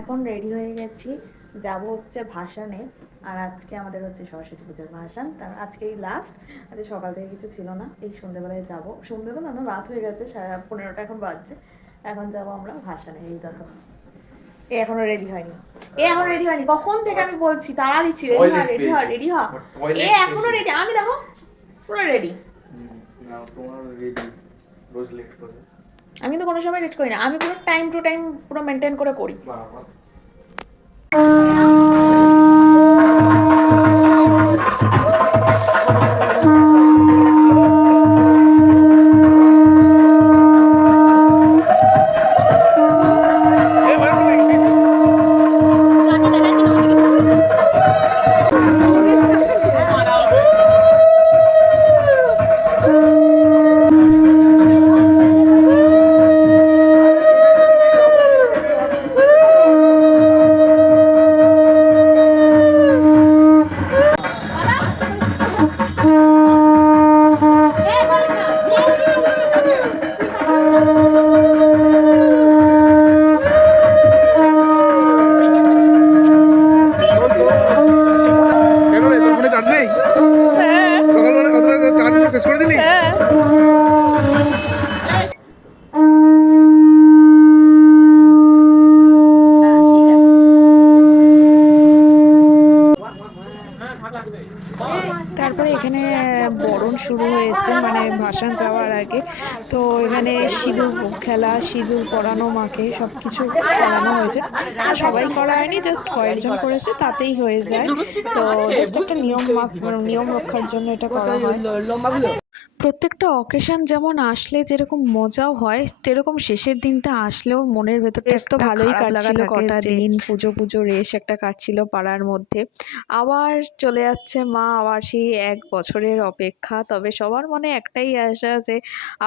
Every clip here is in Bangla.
এখন রেডি হয়ে গেছি, যাব হচ্ছে ভাসানে। আর আজকে আমাদের হচ্ছে সরস্বতী পুজোর ভাসান, তার আজকেই লাস্ট। আজকে সকাল থেকে কিছু ছিল না, এই সন্ধ্যেবেলায় যাব। সন্ধ্যেবেলা না, রাত হয়ে গেছে, 15:30 এখন বাজছে। এখন যাব আমরা ভাসানে। এই দেখো, এ এখনো রেডি হয়নি, কখন থেকে আমি বলছি, তাড়া দিচ্ছি, রেডি হ রেডি হ রেডি হ। এ এখনো রেডি, আমি দেখো পুরো রেডি। আমি তো কোনো সময় লেট করি না, আমি পুরো টাইম টু টাইম পুরো মেনটেন করে করি। তারপরে এখানে বরণ শুরু হয়েছে, মানে ভাসান যাওয়ার আগে। তো এখানে সিঁদুর খেলা, সিঁদুর পরানো মাকে, সব কিছু করানো হয়েছে। আর সবাই করা হয়নি, জাস্ট কয়েকজন করেছে, তাতেই হয়ে যায়। তো জাস্ট একটা নিয়ম রক্ষার জন্য এটা করা হয়। প্রত্যেকটা অকেশন যেমন আসলে যেরকম মজাও হয়, সেরকম শেষের দিনটা আসলেও মনের ভেতরটা তো ভালোই কাটছিল। কটা দিন পুজো রেশ একটা কাটছিল পাড়ার মধ্যে। আবার চলে যাচ্ছে মা, আবার সেই 1 বছরের অপেক্ষা। তবে সবার মনে একটাই আশা, যে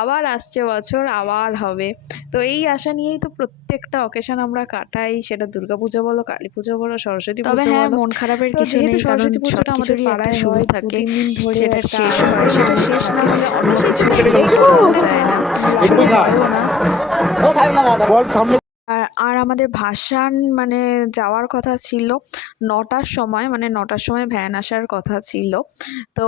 আবার আসছে বছর, আবার হবে। তো এই আশা নিয়েই তো প্রত্যেকটা অকেশন আমরা কাটাই, সেটা দুর্গাপুজো বলো, কালী পুজো বলো, সরস্বতী পুজো বলো। তবে হ্যাঁ, মন খারাপের কিছু নেই, কারণ সরস্বতী পুজোটা আমাদের পাড়ায় শুরু থাকে, 2-3 দিন ধরে সেটা শেষ হয়। সেটা শেষ না হলে অন্য কিছু করা যায় না, আর আমাদের ভাসান মানে যাওয়ার কথা ছিল 9টার সময়, মানে 9টার সময় ভ্যান আসার কথা ছিল। তো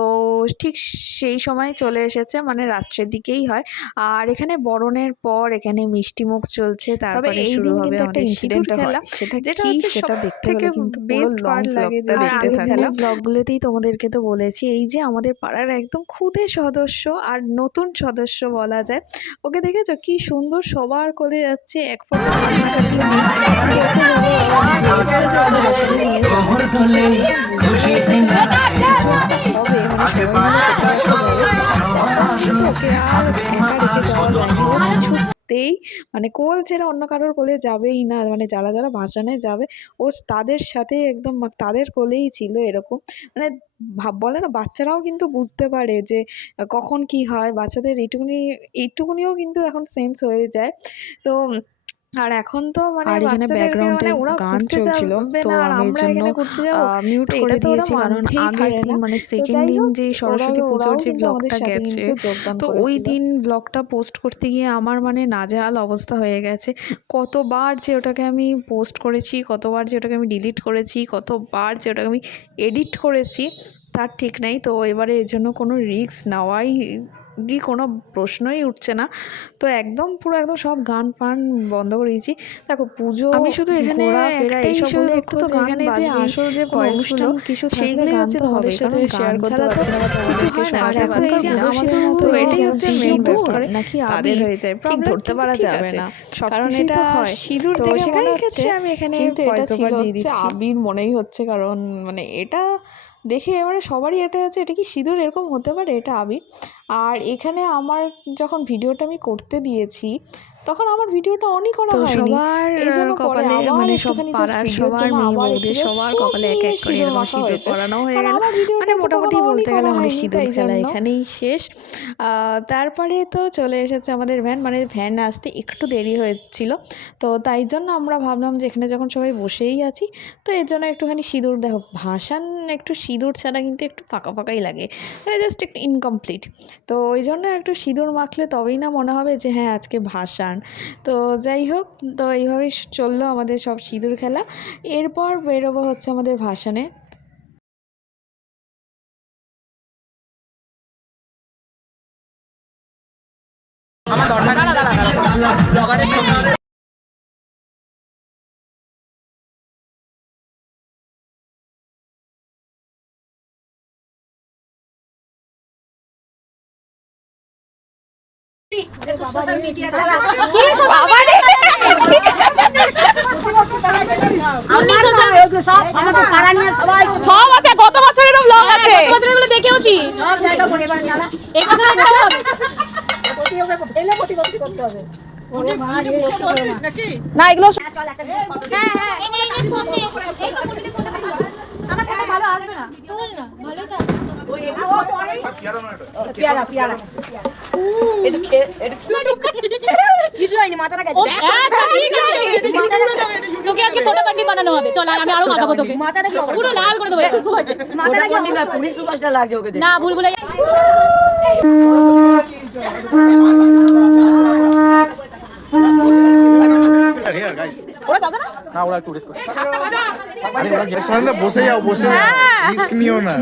ঠিক সেই সময় চলে এসেছে, মানে রাত্রের দিকেই হয়। আর এখানে বরণের পর এখানে মিষ্টি মুখ চলছে, তারপরে শুরু হবে আমাদের সিঁদুর খেলা, যেটা হচ্ছে সেটা দেখতে হলে কিন্তু বেস্ট পার্ট লাগে। আর আগের দিনের ব্লগগুলোতেই তোমাদেরকে তো বলেছি, এই যে আমাদের পাড়ার একদম খুদে সদস্য আর নতুন সদস্য বলা যায়, ওকে দেখেছো কি সুন্দর সবার কোলে যাচ্ছে, এক ফোঁটা ছুটতেই, মানে কোল ছেড়ে অন্য কারোর কোলে যাবেই না। মানে যারা যারা ভাসানে যাবে, ও তাদের সাথে একদম তাদের কোলেই ছিল এরকম। মানে বলে না, বাচ্চারাও কিন্তু বুঝতে পারে যে কখন কি হয়, বাচ্চাদের এইটুকুনিও কিন্তু এখন সেন্স হয়ে যায়। তো আর এখন তো মানে এখানে ব্যাকগ্রাউন্ডে গান চলছিল, তো আমি এর জন্য মিউট করে দিয়েছি, কারণ আগের দিন মানে সেকেন্ড দিন যে সরস্বতী পুজোর যে ব্লগটা গেছে, তো ওই দিন ব্লগটা পোস্ট করতে গিয়ে আমার মানে নাজেহাল অবস্থা হয়ে গেছে। কতবার যে ওটাকে আমি পোস্ট করেছি, কতবার যে ওটাকে আমি ডিলিট করেছি, কতবার যে ওটাকে আমি এডিট করেছি, তার ঠিক নেই। তো এবারে এর জন্য কোনো রিস্ক নেওয়াই কোনো প্রশ্নই উঠছে না। তো একদম পুরো একদম সব গান ফান বন্ধ করে দিয়েছি। দেখো পুজো, আমি শুধু এখানে একটাই শুধু একটু তো এখানে যে আসল যে ভয়েসগুলো সেইগুলোই হচ্ছে তোমাদের সাথে শেয়ার করতে পারছি না, কিছু হয় না। আর এখন এই যে আমাদের মতো এটাই হচ্ছে মেইন বেস্ট করে নাকি তাদের হয়ে যায়, ঠিক ধরতে পারা যাবে না, কারণ এটা হয় সিঁদুর থেকে মনে হচ্ছে। আমি এখানে ভয়েস ওভার দিয়ে দিচ্ছি, আবির মনেই হচ্ছে, কারণ মানে এটা দেখে এবারে সবারই এটা হচ্ছে, এটা কি সিঁদুর এরকম হতে পারে, এটা আবির। আর এখানে আমার যখন ভিডিওটা আমি করতে দিয়েছি, তখন আমার ভিডিওটা অনই করা হয়নি, এই জন্য কপালে মানে সব পাড়ার সবার মেয়ে বউদের সবার কপালে এক এক করে এরকম সিঁদুর পরানো হয়ে গেল। মানে মোটামুটি বলতে গেলে আমাদের সিঁদুর খেলা এখানেই শেষ। তারপরে তো চলে এসেছে আমাদের ভ্যান, মানে ভ্যান আসতে একটু দেরি হয়েছিল। তো তাই জন্য আমরা ভাবলাম যে এখানে যখন সবাই বসেই আছি, তো এর জন্য একটুখানি সিঁদুর, দেখো ভাসান একটু সিঁদুর ছাড়া কিন্তু একটু ফাঁকা ফাঁকাই লাগে, মানে জাস্ট একটু ইনকমপ্লিট। তো ওই জন্য একটু সিঁদুর মাখলে তবেই না মনে হবে যে হ্যাঁ আজকে ভাসান। গান। তো যাই হোক, তো এইভাবেই চললো আমাদের সব সিঁদুর খেলা। এরপর বেরোবো হচ্ছে আমাদের ভাসানে। সব আছে, গত বছরেরও ব্লগ আছে, গত বছরেরগুলো দেখেওছি। এই বছর একটা হবে না, এগুলো হ্যাঁ হ্যাঁ এই তো মুন্ডিতে ফোনটা দিল। আমার ফোনটা ভালো আসবে না, তুল না ভালো তো কিছু হয়নি, মাথাটা গেছে। আচ্ছা ঠিক আছে, তোকে আজকে ছোট পণ্ডিত বানানো হবে। চল আমি আরো মাখাবো তোকে, মাথাটা পুরো লাল করে দেবো। মাথাটা পণ্ডিত না, পুলিশ সুপারস্টার লাগছে ওকে না, বুলবুলে ওরা যাবে না, না ওরা একটু রেস্ট করে। আরে ওরা গেস্ট মানে বসে যাও, বসে যাও, রিস্ক নিও না।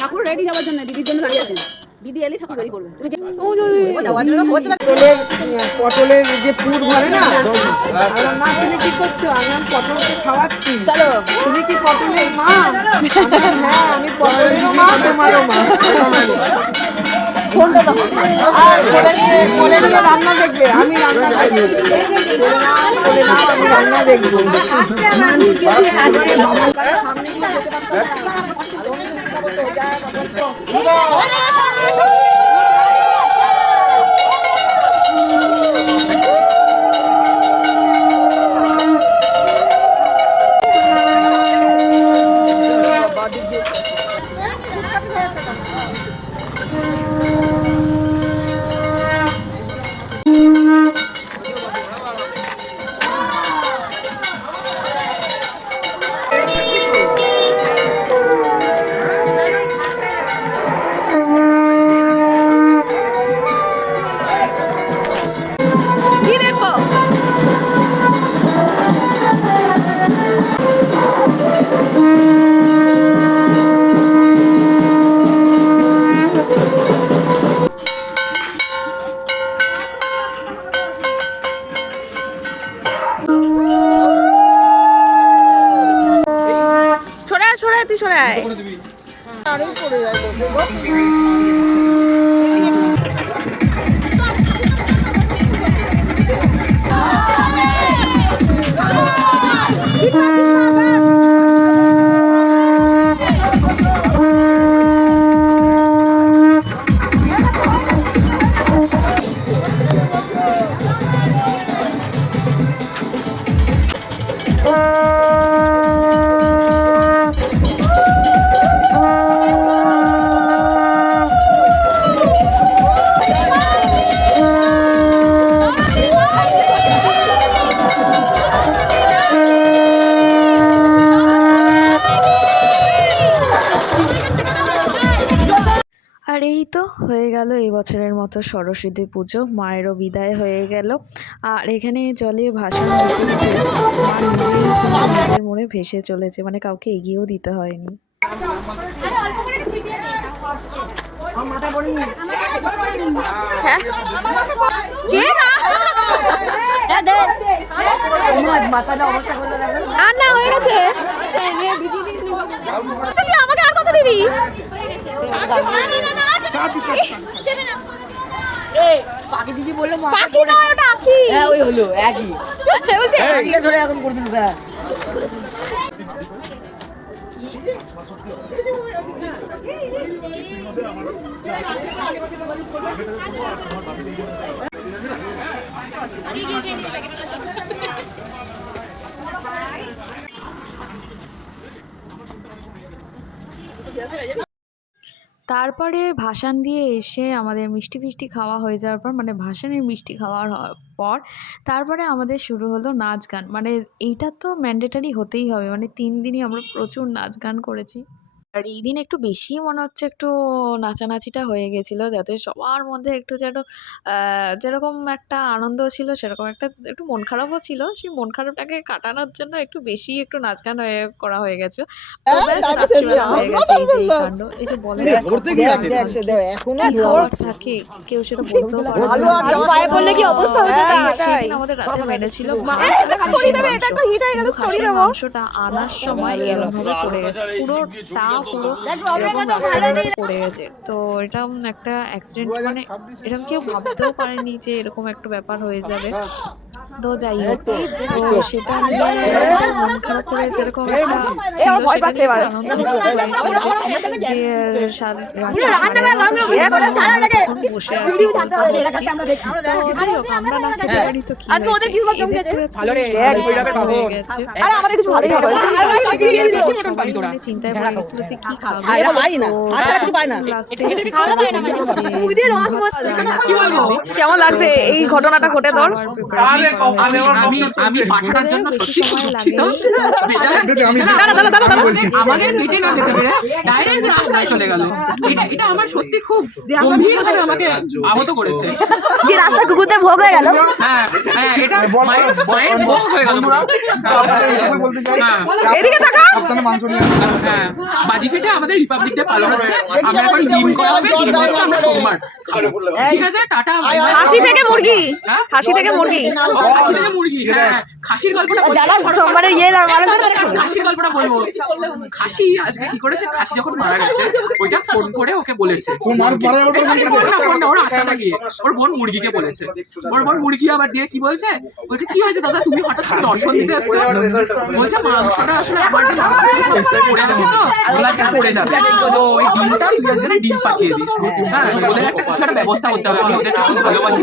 ঠাকুর রেডি যাওয়ার জন্য, দিদির জন্য দাঁড়িয়ে আছেন। দিদি এলে ঠাকুর রেডি করবে। পটলের যে পুর ভরে না, মা তুমি কি করছো? আমি পটলকে খাওয়াচ্ছি, চলো। তুমি কি পটলের মা? হ্যাঁ, আমি পটলেরও মা, তোমারও মা। আর কোলে নিয়ে রান্না দেখবে, আমি রান্না দেখবো। আমি রান্না দেখবো। সামনে গিয়ে যেতে তুই সরাই আরোই পড়ে যায়। আর এই তো হয়ে গেল এই বছরের মতো সরস্বতী পুজো, মায়েরও বিদায় হয়ে গেল। আর এখানে জলে ভাসান দিতে দিতে মা নিজের মনে ভেসে চলেছে, মানে কাউকে এগিয়েও দিতে হয়নি। আর না হয়ে গেছে, আমাকে আর কত দিবি? পাখি দিদি বললো পাখি না, ওটা আখি। হ্যাঁ ওই হলো একই বলছে, ধরে এখন করে দিল। তারপরে ভাসান দিয়ে এসে আমাদের মিষ্টি ফিষ্টি খাওয়া হয়ে যাওয়ার পর, মানে ভাসানের মিষ্টি খাওয়ার পর তারপরে আমাদের শুরু হলো নাচ গান। মানে এইটা তো ম্যান্ডেটারি হতেই হবে, মানে 3 দিনই আমরা প্রচুর নাচ গান করেছি। আর এই দিন একটু বেশি মনে হচ্ছে একটু নাচানাচিটা হয়ে গেছিলো, যাতে সবার মধ্যে একটু যেন যেরকম একটা আনন্দ ছিল সেরকম একটা একটু মন খারাপও ছিল, সেই মন খারাপটাকে কাটানোর জন্য একটু বেশি একটু নাচ গান করা হয়ে গেছে। তো ব্যাস রাত্রিবেলা হয়ে গেছে এই যে এই কাণ্ড, এই যে বলে খাওয়ার থাকে কেউ সেটা বলতেও পারে না। পায়ে পড়লে কি অবস্থা হতো সেদিন আমাদের রাতে মেরেছিল মাংসটা আনার সময় এরকমভাবে পড়ে গেছে, পুরোটা পুরো এরকম রাস্তার মধ্যে পড়ে গেছে। তো এরকম একটা অ্যাক্সিডেন্ট মানে এরকম কেউ ভাবতেও পারেনি যে এরকম একটা ব্যাপার হয়ে যাবে। তো যাই হোক, তো সেটা নিয়ে মন খারাপ করে যেরকম একটা ছিল সেটা নিয়ে আনন্দ যে এখন বসে আছি গল্প করছি। তো যাই হোক, আমরা না খেতে পারি তো কি হয়েছে, এদের তো হয়ে গেছে। চিন্তায় পড়ে গেছিল যে কি খাবে, কেমন লাগছে এই ঘটনাটা ঘটে তোর? আমি পাঠানোর জন্য সত্যি খুব দুঃখিত। আমাদের পেটে না যেতে পেরে ডাইরেক্ট রাস্তায় চলে গেল। এটা আমার সত্যি খুব গম্ভীরভাবে আমাকে আহত করেছে। কি রাস্তা কুকুরদের ভোগ হয়ে গেল? হ্যাঁ হ্যাঁ, এটা মায়ের ভোগ হয়ে গেল। এদিকে তাকা। হ্যাঁ, বাজি ফেটে আমাদের রিপাবলিক ডে পালন হচ্ছে। আমরা এখন ডিম করা হবে, ডিম হচ্ছে আমরা সোমবার খাবো। ঠিক আছে, টাটা। হাসি থেকে মুরগি, হাসি থেকে মুরগি, খাসি থেকে মুরগি। হ্যাঁ, খাসির গল্পটা সোমবারে খাসির গল্পটা বলবো। খাসি আজকে কি করেছে, খাসি যখন মারা গেছে ওইটা ফোন করে ওকে বলেছে, ওর আটটা গিয়ে ওর বোন মুরগিকে বলেছে। ওর বোন মুরগি আবার দিয়ে কি বলছে, বলছে কি হয়েছে দাদা, তুমি হঠাৎ করে দর্শন দিতে এসছো? বলছে মাংসটা আসলে আমার যে পড়ে আছে তো ওগুলা পড়ে যাবে, তো ওই ডিমটা তুই আজকে ডিম পাঠিয়ে দিস। হ্যাঁ, ওদের একটা কিছু একটা ব্যবস্থা করতে হবে, আমি ওদের খুব ভালোবাসি।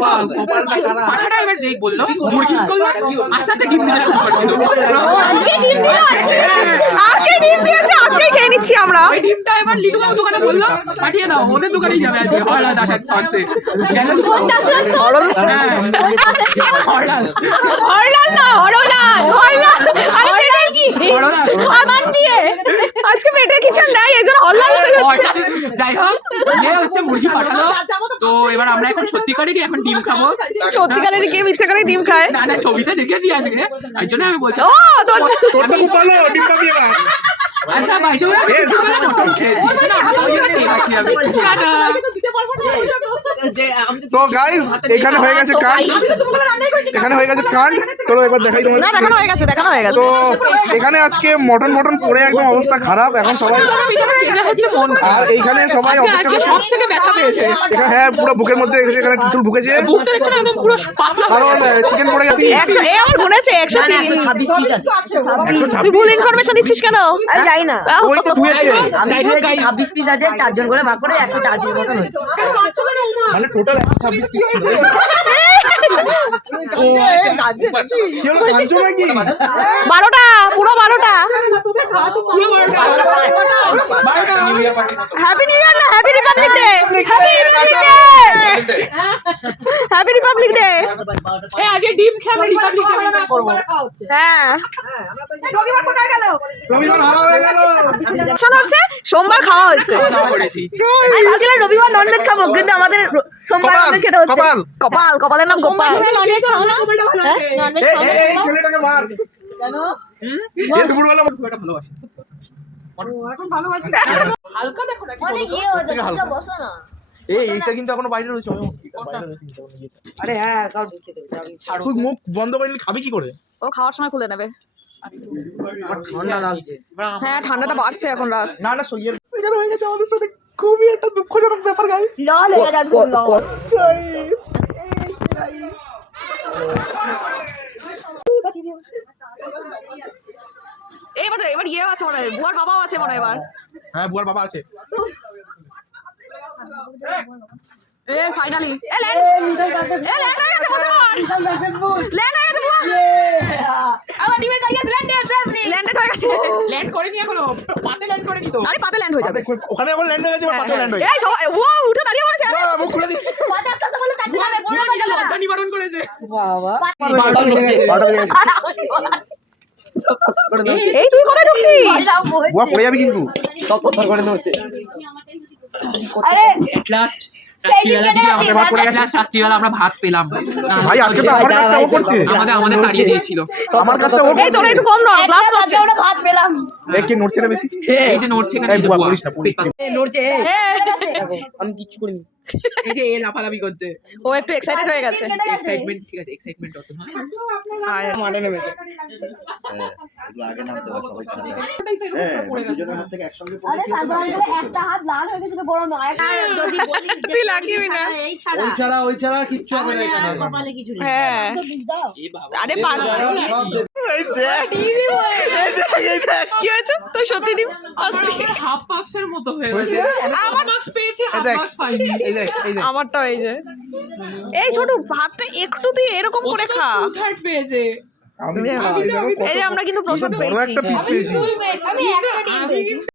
পাঠাটা এবার যেই বললো মুরগি কি করলো, আস্তে আস্তে ডিম দিতে শুরু করে দিল। আজকে ডিম দিয়েছে, আজকেই খেয়ে নিচ্ছি আমরা। ওই ডিমটা এবার লিটু বাবু দোকানে বললো পাঠিয়ে দাও, ওদের দোকানেই যাবে আজকে। হরলাল দাসার সনসে গেল লিটু বাবু। হরলাল হরলাল না, হরলাল, হরলাল। আরে পেটে কি খাবার দিয়ে আজকে পেটে কিছু নাই, এইজন্য হরলাল হয়ে যাচ্ছে। যাই হোক, ইয়ে হচ্ছে মুরগি পাঠালো। তো এবার আমরা এখন সত্যিকারেরই এখন ডিম খাবো। সত্যিকারের কি মিথ্যে করে ডিম খায়? না না, ছবিতে দেখেছি আজকে, এই জন্য আমি বলছি। ও তোর তোর তো খুব ভালো ডিম পাবি এবার। আচ্ছা ভাই, তুমি খেয়েছি তো গাইস এখানে হয়ে গেছে কাণ্ড, এখানে হয়ে গেছে কাণ্ড। চলো এবার দেখাই তোমাদের। না, দেখানো হয়ে গেছে, দেখানো হয়ে গেছে। তো এখানে আজকে মটন পড়ে একদম অবস্থা খারাপ। এখন সবাই আর এইখানে সবাই অপেক্ষা করছে। সব থেকে ব্যথা পেয়েছে এখানে হ্যাঁ পুরো বুকের মধ্যে এসে এখানে টিসুল ঢুকেছে, বুকটা দেখছো না একদম পুরো পাতলা। কারণ চিকেন পড়ে গেছে। এ আমার গুনেছে 103। 126 তুই ভুল ইনফরমেশন দিচ্ছিস কেন? আমি যাই না, ওই তো ধুয়েছে, আমি 26 পিস আছে, 4 জন করে ভাগ করে 104 পিস মতন হচ্ছে। মানে টোটাল 126 পিস ছিল। কি হলো কাঞ্চন নাকি? 12টা, পুরো 12টা। হ্যাপি নিউ ইয়ার না, happy Republic day. Happy Republic day. আগে ডিম খেলে রিপাবলিক ডে করবো। হ্যাঁ, রবিবার কোথায় গেল? রবিবার হারা হয়ে গেল। শোনা হচ্ছে সোমবার খাওয়া হচ্ছে। করেছি আমি ভাবছিলাম রবিবার ননভেজ খাবো, কিন্তু আমাদের সোমবার ননভেজ খেতে হচ্ছে। কপাল কপাল, কপালের নাম গোপাল। ননভেজ খাও না? এই ছেলেটাকে মার কেন? এই দুপুরবেলা ভালোবাসি। এখন ভালোবাসি হালকা দেখো না অনেক ইয়ে হচ্ছে, তোমরা বসো না। এইটা কিন্তু এখনো বাইরে রয়েছে। আরে হ্যাঁ, সব ঢুকে দেবে। তুই মুখ বন্ধ করে নিলে খাবি কি করে? ও খাওয়ার সময় খুলে নেবে। আমার ঠান্ডা লাগছে। হ্যাঁ, ঠান্ডাটা বাড়ছে এখন রাত। না না সইয়ের সিগার হয়ে গেছে আমাদের সাথে, খুবই একটা দুঃখজনক ব্যাপার গাইস। লল হয়ে যাচ্ছে, লল। গাইস এবার ইয়ে আছে মনে হয়, বুয়ার বাবাও আছে মনে হয় এবার। হ্যাঁ বুয়ার বাবা আছে। এ ফাইনালি ল্যান্ড হয়ে গেছে, বসে ল্যান্ড হয়ে গেছে বুয়া। আমার টিমের কাছে ল্যান্ডেড হয়ে গেছে। ল্যান্ড করে নি এখনো, পাতে ল্যান্ড করে নি তো। আরে পাতে ল্যান্ড হয়ে যাবে। ওখানে আবার ল্যান্ড হয়ে গেছে, আবার পাতে ল্যান্ড হয়ে এই সবাই ও উঠে দাঁড়িয়ে পড়েছে। গেছে। মুখ খুলে দিচ্ছে। কথা আস্তে আস্তে বলে চারটি যাবে, বড় লজ্জা নিবারণ করেছে। বাবা বারোটা বেজে গেছে। এই তুই কোথায় ঢুকছিস? বুয়া পড়ে যাবি কিন্তু। লাস্ট রাত্রিবেলা দিকে আমাদের ভাত পড়ে গেছে। লাস্ট রাত্রিবেলা আমরা ভাত পেলাম। ভাই আজকে তো আমার কাজটা ও করছে। আমাদের তাড়িয়ে দিয়েছিল। আমার কাজটা ও এই তোরা একটু কম নড়, গ্লাস নড়ছে। ভাত পেলাম দেখে নড়ছে না বেশি। এই যে নড়ছে এখানে এই এই যে বুয়া বুয়া। করিস না, পেট পাতলা। নড়ছে আমি কিচ্ছু করিনি। এই যে এ লাফালাফি করছে। ও একটু এক্সাইটেড হয়ে গেছে। এক্সাইটমেন্ট ঠিক আছে, এক্সাইটমেন্ট অত না। আর মাঠে নেমেছে। একটা হাত লাল হয়ে গেছিল বড় নয় তুই লাগিবি না। ওই ছাড়া কিচ্ছু হবে না এখানে। হ্যাঁ আরে কি হয়েছে তো সত্যি ডিম আসলি হাফ মার্কসের মতো হয়ে গেছে। আমার মার্কস পেয়েছে, হাফ দেখ, মার্কস পাইনি। এই দেখ, এই দেখ। আমারটা এই যে এই ছোট ভাতটা একটু তুই এরকম করে খা। থার্ড পেয়েছে। আমি এই যে আমরা কিন্তু প্রসাদ বড় পেয়েছি। একটা পিস পেয়েছি। আমি একটা